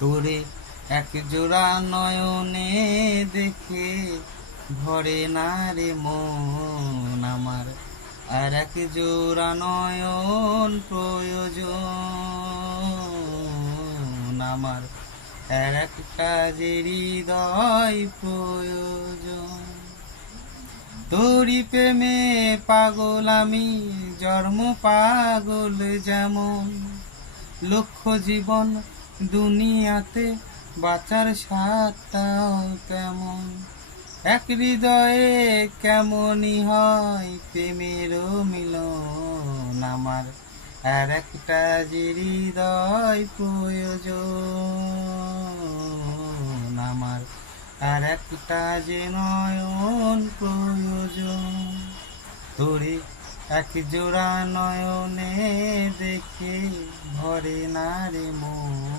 তোরে এক জোড়া নয়নে দেখে ভরে না রে মন আমার, আর এক জোড়া নয়ন প্রয়োজন আমার, আর একটা যে হৃদয় প্রয়োজন। তোরি প্রেমে পাগল আমি, জন্ম পাগল যেমন, লক্ষ জীবন দুনিয়াতে বাঁচার স্বাদটাও তেমন। এক হৃদয়ে কেমনই হয় প্রেমেরও মিলন আমার, আর একটা যে হৃদয় প্রয়োজন আমার, আর একটা যে নয়ন প্রয়োজন। তোরে এক জোড়া নয়নে দেখে ভরে না রে মন।